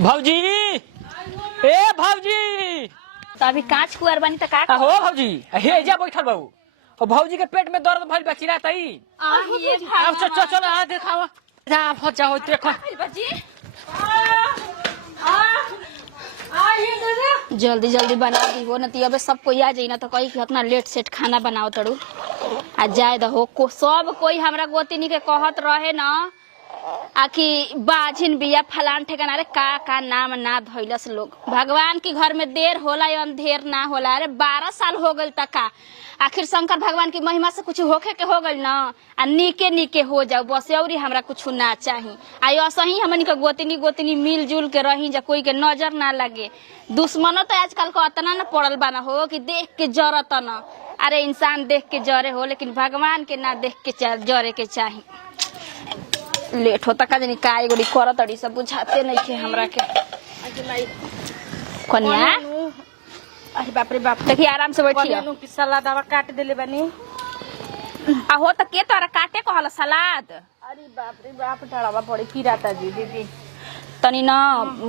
भौजी ए भौजी तो अभी कांच कुआर बनी तो का हो भौजी हे जा बैठल बाबू और भौजी के पेट में दर्द भइल बा चिरातई अब चल चल आ देखाओ जा फट जाओ देखो जल्दी जल्दी बना दी हो न तो अब सब कोई आ जाई ना तो कही कि उतना लेट सेट खाना बनाओ तड़ू आ जाए दहो सब कोई हमरा गोतिनी के कहत रहे ना आखि बाझिन बिया फलान ठेकाना रे का नाम ना धइलस लोग। भगवान के घर में देर होला या अंधेर ना होला। अरे 12 साल हो गइल तक का आखिर शंकर भगवान की महिमा से कुछ होखे के हो गइल ना आ नीके नीके हो जाओ बस औरी हमरा कुछ ना चाही। आई असही हमनी के गोतिनी मिलजुल के रही जा कोई के नजर ना लगे। दुश्मनो तो आजकल को अतना न पड़ल बना हो कि देख के जरत न। अरे इंसान देख के जरे हो लेकिन भगवान के ना देख के जरे के चाही। लेट होता का जनी काय गोड़ी करत अड़ी सब बुझाते नहीं के हमरा के कन्या। अरे बाप रे बाप देखी आराम से बैठी की सलाद आवा काट देले बानी आ हो त के तोरा काटे कहल सलाद। अरे बाप रे बाप ढाड़ावा पड़ी किराता जी दीदी तनी ना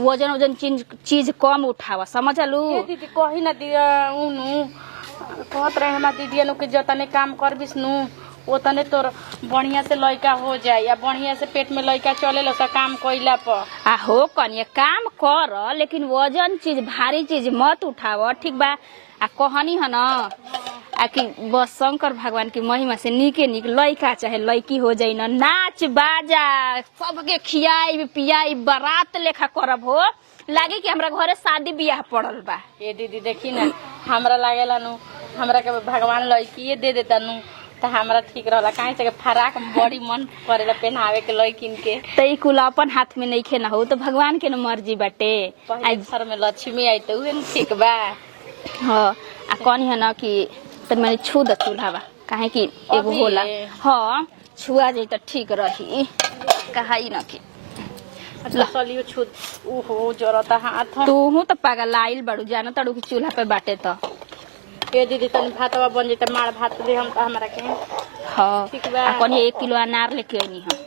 वजन चीज कम उठावा समझलू। ए दीदी कही ना दिया उनु कहत रहे हमार दीदी नु के जतने काम कर बिसनु ओतने तोर बढ़िया से लइका हो जाए या बढ़िया से पेट में लइका चले लो सा काम कइला पर। आ हो कन्या काम कर लेकिन वजन चीज भारी चीज मत उठाव ठीक बा। आ कहनी है ना आ कि बस शंकर भगवान की महिमा से नीके नीक लइका चाहे लइकी हो जाई ना नाच बाजा सबके खियाई पियाई बारात लेखा करब हो लागे कि हमरा घरे शादी बियाह पड़ल बा। ए दीदी देखी ना हमरा लागेला नु हमरा के भगवान लइकी दे देता नु तो हमरा ठीक रहला काहे से फराक बड़ी मन करेला पहनावे के लइकिन के तई कुल अपन हाथ में नहीं खेना हो तो भगवान के न मर्जी बाटे। आज घर में लक्ष्मी आई तो उन ठीक बा। हां आ कहनी है ना कि तन मैंने छू द चूल्हावा काहे कि एगो होला हां छुआ जाई त ठीक रही कहाई ना कि चलियो छू ओहो जरता हाथ तू तो पागल आइल बड़ू जाना तड़ू की चूल्हा पे बाटे तो ए दीदी तनी भातवा बन जेते मार भात दे हम त हमरा के हां ठीक बा। आ कहनी 1 किलो अनार लेके आनी हम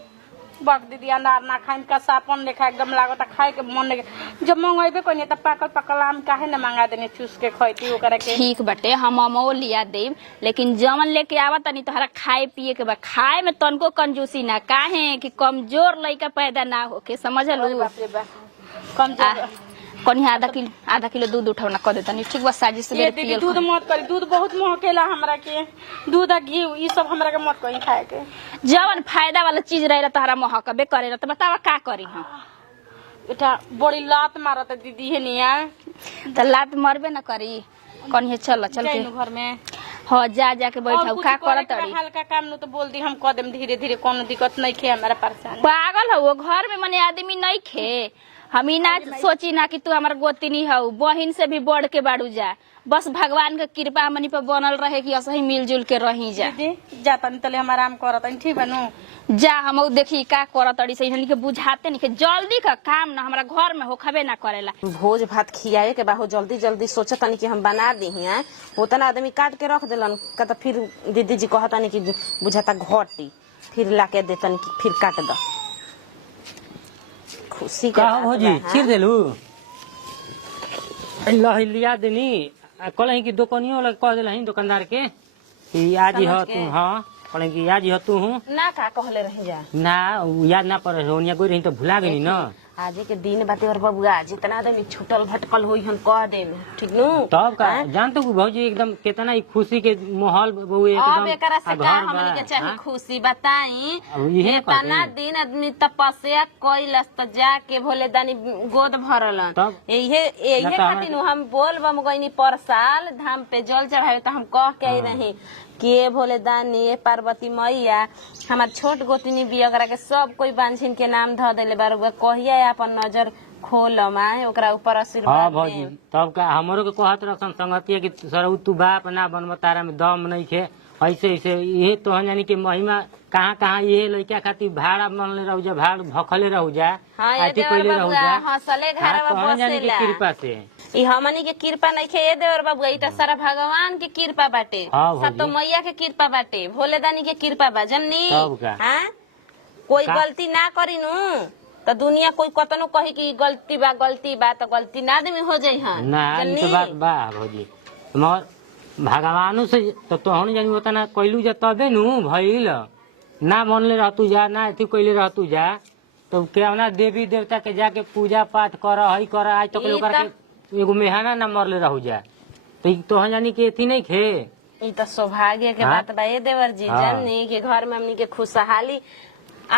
बक दीदी अनार ना खाइम का सापन लेखा एकदम लागत खाए के मन लगे जब मंगइबे कोनी त पाकल आम काहे न मंगा देने चूस के खइती ओकरा के ठीक बटे हम अमो लिया देब लेकिन जमन लेके आवा तनी तोहरा खाए पिए के बा खाए में तनको कंजूसी ना काहे कि कमजोर लइका पैदा ना होके समझलू। बाप रे बा कमजोर कनी आधा किलो दूध उठावना कर देता ठीक बा साजी से ये दीदी दूध मत करी दूध बहुत महकेला हमरा के दूध आ घी ई सब हमरा के मत कहीं खाए के जवन फायदा वाला चीज रहेला तहरा महकबे करेला त बतावा का करी हम बेटा बड़ी लात मारत दीदी है निया त लात मरबे न करी कनी चल के घर में हां जा के बैठाऊ का करत अड़ी हल्का काम न तो बोल दी हम क देम धीरे धीरे कोनो दिक्कत नहीं खे हमरा परेशान पागल हो घर में मने आदमी नहीं खे हम ही ना सोची ना कि तू हमार गोतिनी हऊ बहिन से भी बढ़ के बाड़ू जा बस भगवान के कृपा हमनी पे बनल रहे कि असही मिलजुल के रही जा। दीदी जा तनी तले हम आराम करत ठीक बनू जा हम देखी का करत अड़ी से के बुझाते नहीं के जल्दी का काम ना हमरा घर में होखबे ना करेला। भोज भात खियाए के बाहो जल्दी जल्दी सोचतनी कि हम बना दी हैं उतना आदमी काट के रख देलन का तो फिर दीदी जी कहतनी कि बुझाता घटी फिर लाके देतनी कि फिर काट द खुशी का भौजी चीर देलू लिया देनी कहलही कि दुकानियो वाला कह देलही दुकानदार के कि आज ह तू हां कहलही कि आज ह तू ना का कहले रह जा ना याद ना पड़े होनिया गई रही तो भुला गई ना आज के दिन बाते और बबुआ जितना आदमी छुटल भटकल होई हम कह देम ठीक नु तब का जानते हो भौजी एकदम कितना ही खुशी के माहौल बहु अब एकरा एकदम से का हमनी के चाहे खुशी बताई इहे इतना दिन आदमी तपस्या कइलस त जाके भोले दानी गोद भरलन तब यही खातिर हम बोल बम गइनी पर साल धाम पे जल चढ़ावे त हम कह के आई रही के भोले दानी पार्वती मैया हमार छोट गोतनी बिया के सब कोई बांझिन के नाम ध देले बार कहिया अपन नजर खोल माए ओकरा ऊपर आशीर्वाद हां भौजी तब का हमरो के कहत रखन संगतिया कि सर तू बाप ना बनम तारा में दम नहीं खे ऐसे ऐसे ये तो जानी के महिमा कहाँ ये लइका खातिर भाड़ा मनले रहू जा भाड़ भखले रहू जा आटी कइले रहू जा हंसले घरवा बसेला कृपा से ई हमनी के कृपा नहीं खे देवर बाबू ई त सारा भगवान के कृपा बाटे सब तो मैया के कृपा बाटे भोले दानी के कृपा बा जन्नी हां कोई गलती ना करी नु तो दुनिया कोई कतनो कही कि गलती बा तो गलती ना आदमी हो जाई हां ना ई तो बात बा भौजी मगर भगवानों से तो तोहन जानी होता ना कैलू जा तबे नु भइल ना मनले रहतू जा ना अथी कैले रहतू जा तो केवना देवी देवता के जाके पूजा पाठ कर हई कर आज तक लोग के एगो मेहना ना मरले रहू जा तो तोहन जानी के अथी नहीं खे ई तो सौभाग्य के बात बा ये देवर जी जाननी कि घर में हमनी के खुशहाली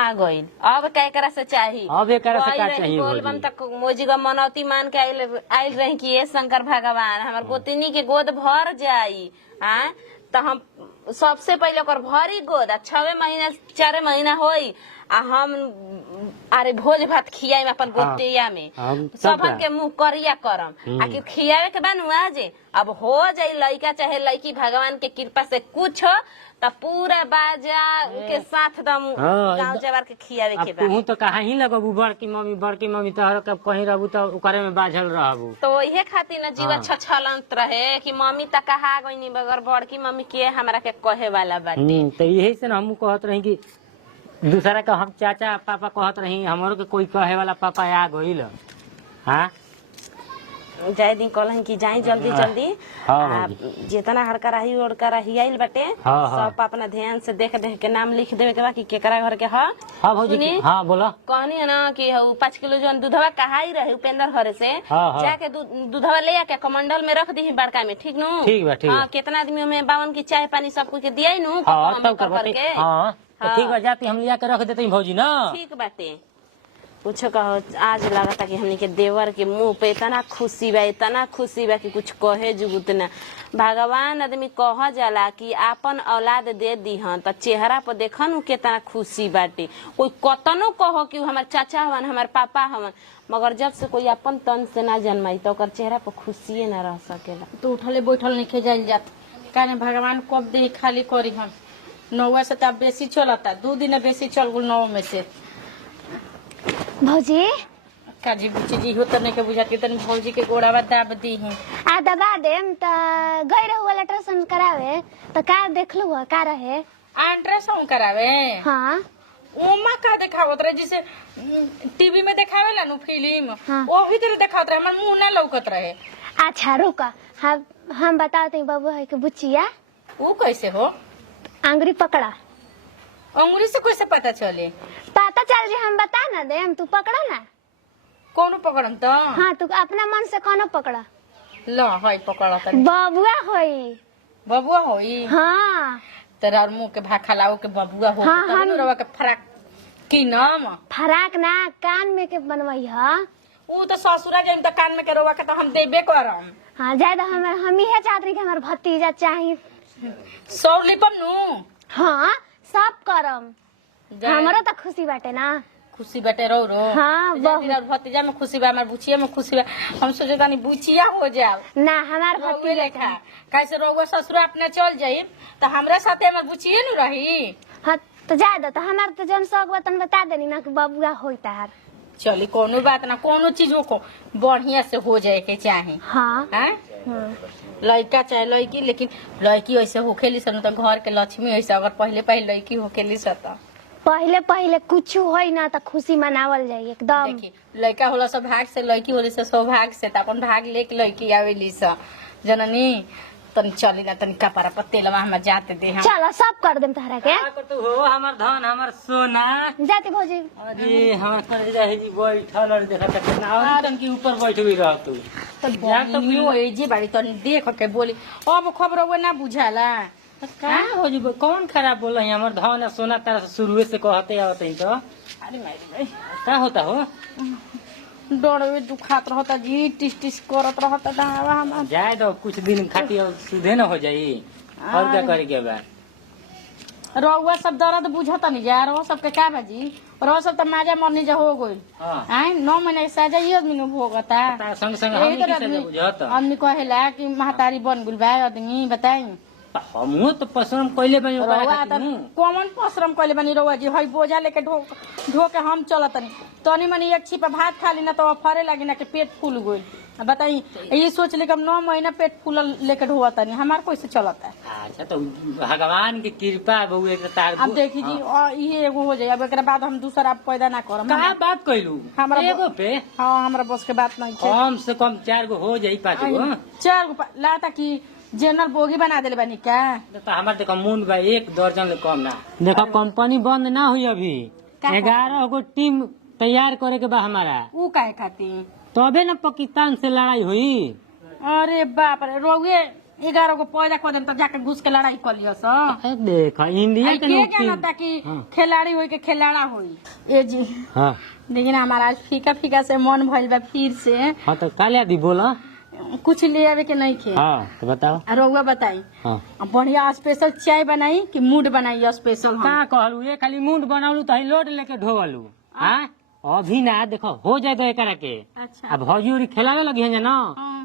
आ गई अब एकरा से चाहिए अब एकरा से का चाहिए बोलबम तक मोजी का मनौती मान के आइल रही कि ये शंकर भगवान हमार गोतिनी के गोद भर जाई आ तो हम सबसे पहले ओकर भरी गोद 6 महीना 4 महीना होई आ हम अरे भोज भात खियाई अपन गोतिया में सबन के मुंह करिया करम आखिर खियावे के बानू आज अब हो जाई लइका चाहे लइकी भगवान के कृपा से कुछ हो तो पूरा बाजा के साथ दम गांव जवार के खियावे के बा तू तो कहां ही लगबू बड़की मम्मी तोहर कब कहीं रहबू तो ओकरे में बाझल रहबू तो इहे खातिर ना जीवन छछलंत रहे कि मम्मी त कहा गईनी बगर बड़की मम्मी के हमरा के कहे वाला बाटे तो यही से हम कहत रही कि दूसरा का हम चाचा पापा कहत रही हमरो के कोई कहे वाला पापा आ गइल हां जाय दिन कहलन कि जाई जल्दी जल्दी जितना हड़का रही ओड़का रही आइल बाटे सब अपना ध्यान से देख के नाम लिख देवे के बा कि केकरा घर के ह हां भौजी हां बोला कहनी है ना कि 5 किलो जन दूधवा कहाई रहे उपेंद्र घरे से जाके दूधवा ले आके कमंडल में रख दी बड़का में ठीक नु ठीक बा ठीक हां कितना आदमी में 52 की चाय पानी सब कुछ के दियाई नु हां करके हां ठीक बा जाती हम लिया के रख देते भौजी ना ठीक बाटे कुछ कहो आज लगता कि हमनी के देवर के मुंह पे इतना खुशी बा कि कुछ कहे जुगुत ना भगवान आदमी कह जाला कि आपन औलाद दे दी हन त चेहरा पर देखन कितना खुशी बाटे कोई कतनो कहो कि हमार चाचा हवन हमार पापा हवन मगर जब से कोई अपन तन से ना जन्माई तो ओकर चेहरा पर खुशी ना रह सकेला तो उठले बैठल नहीं खे जाइल जात काने भगवान कब दे खाली करी हम 9 से तब बेसी चलता 2 दिन बेसी चल गुल 9 में से भौजी काजी बुची जी हो तने के बुझाती तन भौजी के गोड़ावा दाब दी है आ दबा देम त गई रहू अल्ट्रासाउंड करावे त का देखलू ह का रहे अल्ट्रासाउंड करावे हां ओमा का देखावत रहे जिसे टीवी में देखावेला नु फिल्म ओही तरह देखावत रहे हमर मुंह ना लौकत रहे अच्छा रुका हम बताते बाबू है के बुचिया वो कैसे हो अंगुरी पकड़ा अंगुरी से कैसे पता चले पता चल जे हम बता ना देम तू पकड़ा ना कौन पकड़म तो हाँ तू अपना मन से कौन पकड़ा लो हाय पकड़ा त बबुआ होई बबुआ होई हाँ तेरा मुंह के भाखा लाओ के बबुआ हो हाँ, हम रवा के फराक की नाम फराक ना कान में के बनवाई हा ऊ तो ससुरा जाइम त कान में के रवा के त हम देबे करम हाँ ज्यादा हम ही है चाहत रही कि हमार भतीजा चाहिए 100 लिपम नु हाँ सब करम हमरो तो खुशी बाटे ना खुशी बटे रो हाँ बहुत भतीजा में खुशी बा हमार बुचिया में खुशी बा हम सोचे तानी बुचिया हो जाओ ना हमार भतीजा लेखा कैसे रोगो ससुरा अपना चल जाई तो हमरा साथे हमार बुचिए नु रही हाँ तो ज्यादा तो हमार तो जन शौक बतन बता देनी ना कि बबुआ होई तार चली कोनो बात ना कोनो चीज को बढ़िया से हो जाए के चाहे हाँ लड़का चाहे लड़की लेकिन लड़की ऐसे होखेली सन तो घर के लक्ष्मी ऐसे अगर पहले लड़की होखेली सन पहले कुछ होई ना तो खुशी मनावल जाई एकदम देखी लड़का होला सब भाग से लड़की होली से सौभाग्य से अपन भाग लेके लड़की आवेली स जननी तनी चली ना तनी कपड़ा पर तेलवा हम जाते दे हम चलो सब कर देम तहरा के तो हो हमर धन हमर सोना जाते भौजी अरे हमर कर जाहि जी बैठल और देखत कितना और टंकी ऊपर बैठबी रह तू तो बनियो ए जे बाड़ी तनी देख के बोली अब खबर वो ना बुझाला का हो जी कौन खराब बोल रही हमर धन सोना तरह से शुरू से कहते आवत तो अरे मारी का होता हो डोड़वे दुखात रहता जी टिस टिस करत रहता दावा हम जाए दो कुछ दिन खातिर सुधे न हो जाई और क्या करे के बा रउआ सब दर्द बुझता नहीं जा रहा सब के का बाजी रउआ सब त माजा मरनी जा हो गई हां 9 महीने सजा ये आदमी न भोगता संग संग हम की सजा बुझता आदमी कहेला कि महतारी बन गुल बा आदमी बताई हमहु तो परिश्रम कइले बनी रउआ त कॉमन परिश्रम कइले बनी रउआ जी हई बोझा लेके ढो के हम चलतनी तनी मनी एक छिपा भात खा ली ना तो फरे लगी ना के पेट फूल गइल बताई ये सोच ले कि 9 महीना पेट फूल लेके ढोतनी हमार कैसे चलता है अच्छा तो भगवान की कृपा बहु एक तार अब देखी जी ये एगो हो जाए, अब एकरा बाद हम दूसरा पैदा ना करम। का बात कइलू हमरा एगो पे हाँ हमरा बस के बात नहीं है। कम से कम 4 गो हो जाई 5 गो 4 गो लाता की जनरल बोगी बना देले बानी का। तो हमार देखो मुंड बा 1 दर्जन ले कम ना। देखो कंपनी बंद ना हुई अभी, 11 गो टीम तैयार करे के बा हमारा। ऊ काहे खातिर? तबे ना पाकिस्तान से लड़ाई हुई। अरे बाप रे, रोगे 11 गो पैदा कर देम त जाके घुस के लड़ाई कर लियो स। देखो इंडिया के के जानता कि खिलाड़ी होई के खिलाड़ा होई। ए जी हां लेकिन हमारा आज फीका फीका से मन भइल बा फिर से। हां तो कालिया दी बोला कुछ ले आवे के नहीं खे। हां तो बताओ। रउआ बताई। हां बढ़िया स्पेशल चाय बनाई कि मूड बनाई स्पेशल? का कहलू ये खाली मूड बनावलू तो लोड लेके ढोवलू। हां अभी ना देखो हो जाए तो एकरा के। अच्छा अब भौजी खिलावे लगी है ना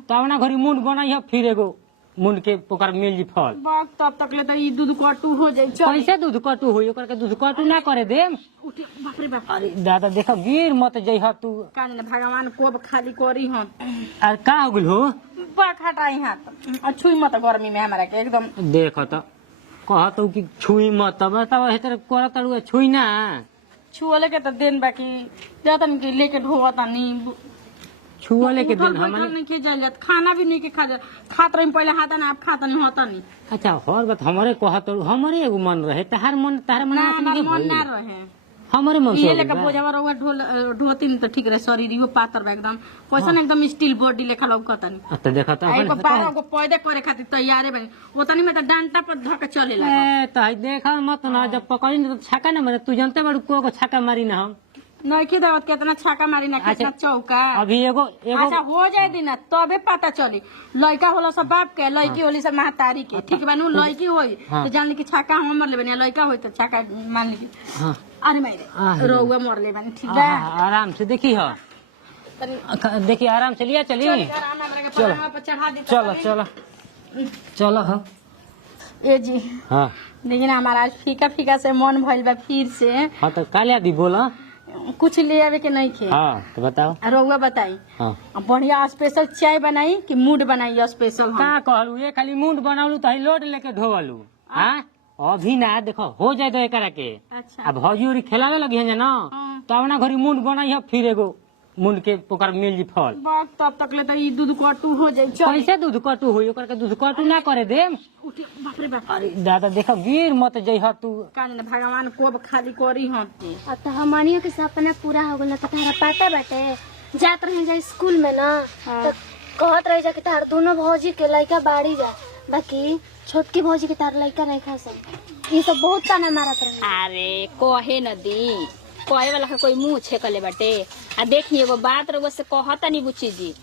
तो अपना घरी मूड बनाई है, फिर एगो मूड के पोकर मिल जी फल। बाप तब तक ले तो ई दूध कटू हो जाई। चल कैसे दूध कटू होई, ओकरा के दूध कटू ना करे दे। उठे बाप रे बाप। अरे दादा देखो गिर मत जइह तू। काने भगवान कोब खाली करी हम। अरे का हो गेल हो बा खटाई हाथ छुई मत गर्मी में हमारा के एकदम। देखो तो कहत कि छुई मत, बताओ हेतर करत रुआ छुई ना। छुअले के तो दिन बाकी जाता नहीं लेके ढोवता नहीं। छुअले के दिन उठल हमने बैठल नहीं के जाइल जात, खाना भी नहीं के खा जात। खात रही पहले हाथा ना, अब खाता नहीं होता नहीं। अच्छा हर बात हमारे कहत हमारे एगो मन रहे तहार मन तार मन ना आसन हमार के मन ना भइल। रहे। हमारे मन ये से लेके बोझवा रहुआ ढोती नहीं तो ठीक रहे। शरीर पातर बा एकदम, कैसन एकदम स्टील बॉडी लेखा लौकता नहीं। तो देखो तो एगो 12 गो पैदा करे खातिर तैयार बनी। ओतनी में तो डांटा पर धक चले लगा। ए तो देखा मत ना, जब पकड़ी ना तो छक्का ना मारे। तू जानते बाड़ू को छक्का मारी ना हम। नहीं की दावत कितना छक्का मारी ना, कितना चौका। अभी एगो अच्छा हो जाए दिन तबे पता चली। लड़का होला सब बाप के, लड़की होली सब महतारी के। ठीक बानू लड़की होई तो जान ली कि छक्का हम मर लेबे, लड़का होई तो छक्का मान ली। हां अरे मारे रउआ मर ले बानी। ठीक बा आराम से देखी हो, देखी आराम से लिया चली। आराम हमरा के पलंग पर चढ़ा दी। चलो चलो चलो। हाँ ए जी हाँ लेकिन हमारा आज फीका फीका से मन भइल बा फिर से। हाँ तो कालिया दी बोला कुछ ले आवे के नहीं खे। हाँ तो बताओ। रउआ बताई। हाँ बढ़िया स्पेशल चाय बनाई कि मूड बनाई स्पेशल? का कहलू ये खाली मूड बनावलू तो लोड लेके ढोवलू। हाँ अभी ना देखो हो जाए तो एकरा के। अच्छा अब भौजी खिलावे लगी है ना तो अपना घरी मूड बनाई है, फिर एगो मूड के पोकर मिल जी फल। बाप तब तक ले तो ई दूध कटू हो जाई। चल कैसे दूध कटू होई, ओकरा के दूध कटू ना करे दे। उठे बाप रे बाप। अरे दादा देखो गिर मत जइह तू। काने भगवान कोब खाली करी हम। अब तो हमनियों के सपना पूरा हो गल। तो तारा पता बाटे जात रहे जा स्कूल में ना तो कहत रहे जा कि तार दोनों भौजी के लड़का बाड़ी जा, बाकी छोटकी भौजी के तार लड़का नहीं खा सक। ये सब बहुत ताना मारत रहे। अरे कहे न दी, कहे वाला का कोई मुंह छेकले बाटे। आ देखिए एगो बात रउआ से कहता नहीं बुच्ची जी,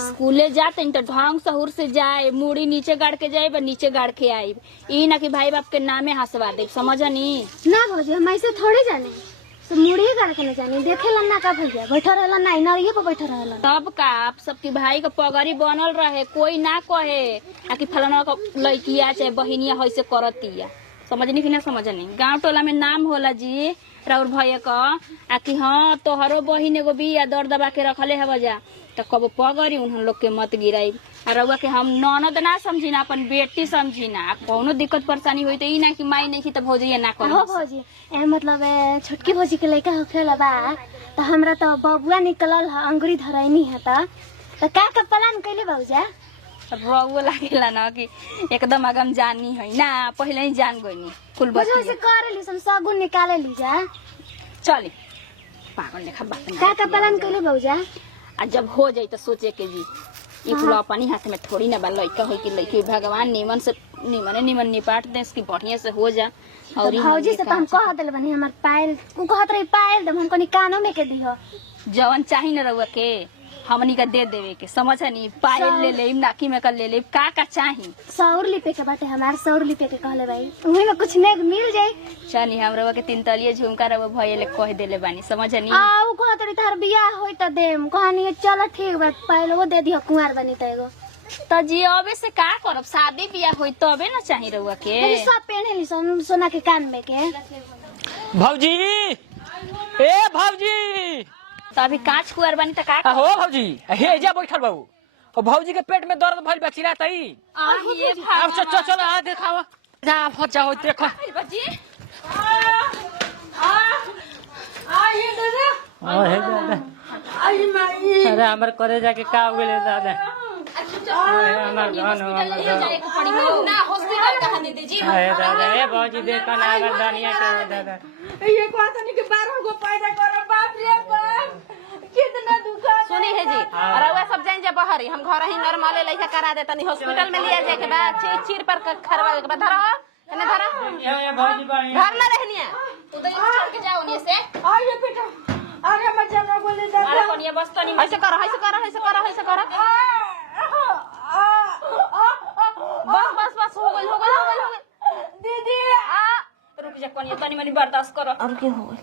स्कूले जाते तो ढंग सहूर से जाए, मुड़ी नीचे गाड़ के जाए नीचे गाड़ के आए। ई ना कि भाई बाप के नामे हंसवा दे, समझनी ना भौजी हम ऐसे थोड़ी जाने, तो मुड़ी गाड़ के नहीं जाने। देखेला ना का भैया बैठा रहला ना नरिये पे बैठा रहला। तब का आप सबके भाई का पगड़ी बनल रहे, कोई ना कहे आ कि फलाना का लड़किया चाहे बहिनिया है से करतिया। समझनी कि ना समझनी? गांव टोला में नाम होला जी राउर भैया का आ कि हाँ तोहरो बहिन एगो बिया दर दबा के रखले है वजह तो कबो पगड़ी उन लोग के मत गिराई। आ रउआ के हम ननद ना समझी ना, अपन बेटी समझी ना। कौनो दिक्कत परेशानी हुई तो ई ना कि माई नहीं की तो भौजी ना हो करो। भौजी मतलब छोटकी भौजी के लड़का होखेला बा तो हमरा तो बबुआ निकलल है, अंगुरी धरैनी है। तो का प्लान कैले बाबूजा? रउआ लागेला ना कि एकदम अगम जानी है ना, पहले ही जान गईनी कुल वजह बच्ची से करे ली सगुन निकाले ली जा। चली पागल लेखा बात ना। का प्लान कैले बाबूजा? आ जब हो जाई तो सोचे के जी ई कुल अपनी हाथ में थोड़ी ना बा। लड़का हो कि लड़की, भगवान निमन से निमन निपाट दे इसकी बढ़िया से हो जा। और भौजी से तो हम कह दिल बनी हमार पायल, उ कहत रही पायल दम हमको कानों में के दिहो। जवन चाही ना रउआ के हमनी का दे देवे के, समझनी? पायल ले ले, नाकी में का ले ले, का चाही? सौर लिपे के बाटे हमार, सौर लिपे के कहले भाई उही में कुछ नेग मिल जाई। चली हम रउआ के 3 तलिए झुमका रउआ भैया ले कह देले बानी, समझनी? आ उ कहत रही तार बियाह होई त देम, कहानी चल ठीक बा पायल वो दे दिहो कुंवार बनी त एगो। तो जी अबे से का करब, शादी बियाह होई तबे ना चाही रउआ के। अरे सब पहने ली सोना के कान में के। भौजी ए भौजी तो अभी कांच कुआर बनी तो का हो भौजी हे जा बैठल बाबू और भौजी के पेट में दर्द भइल बा चिल्लातई। अब अब चल चल चल आ देखावा जा हो जाओ देखो बच्ची अरे दादा अरे हमारे करे जाके का हो गेले दादा हमार धन हो हमार धन ना हॉस्पिटल कहाँ दे दीजिए अरे दादा ए भौजी देखो ना अगर दानिया के दादा ये कहता नहीं कि 12 गो पैदा करो बाप रे बाप कितना दुखा सुनी है जी और रउआ सब जान जा बहरी हम घर ही नॉर्मल लइका करा देता नहीं हॉस्पिटल में लिया जाए के बाद चीर पर खरवा के बाद धरो एने धरो ये भौजी बढ़िया घर ना रहनिया उधर चल के जाओ नी से अरे बेटा अरे मैं जब बोले दादा अरे कोनिया बस तो नहीं ऐसे करो ऐसे करो ऐसे करो ऐसे करो बस बस बस हो गई दीदी रुक जा कोनिया तनी मनी बर्दाश्त करो और क्या हो गई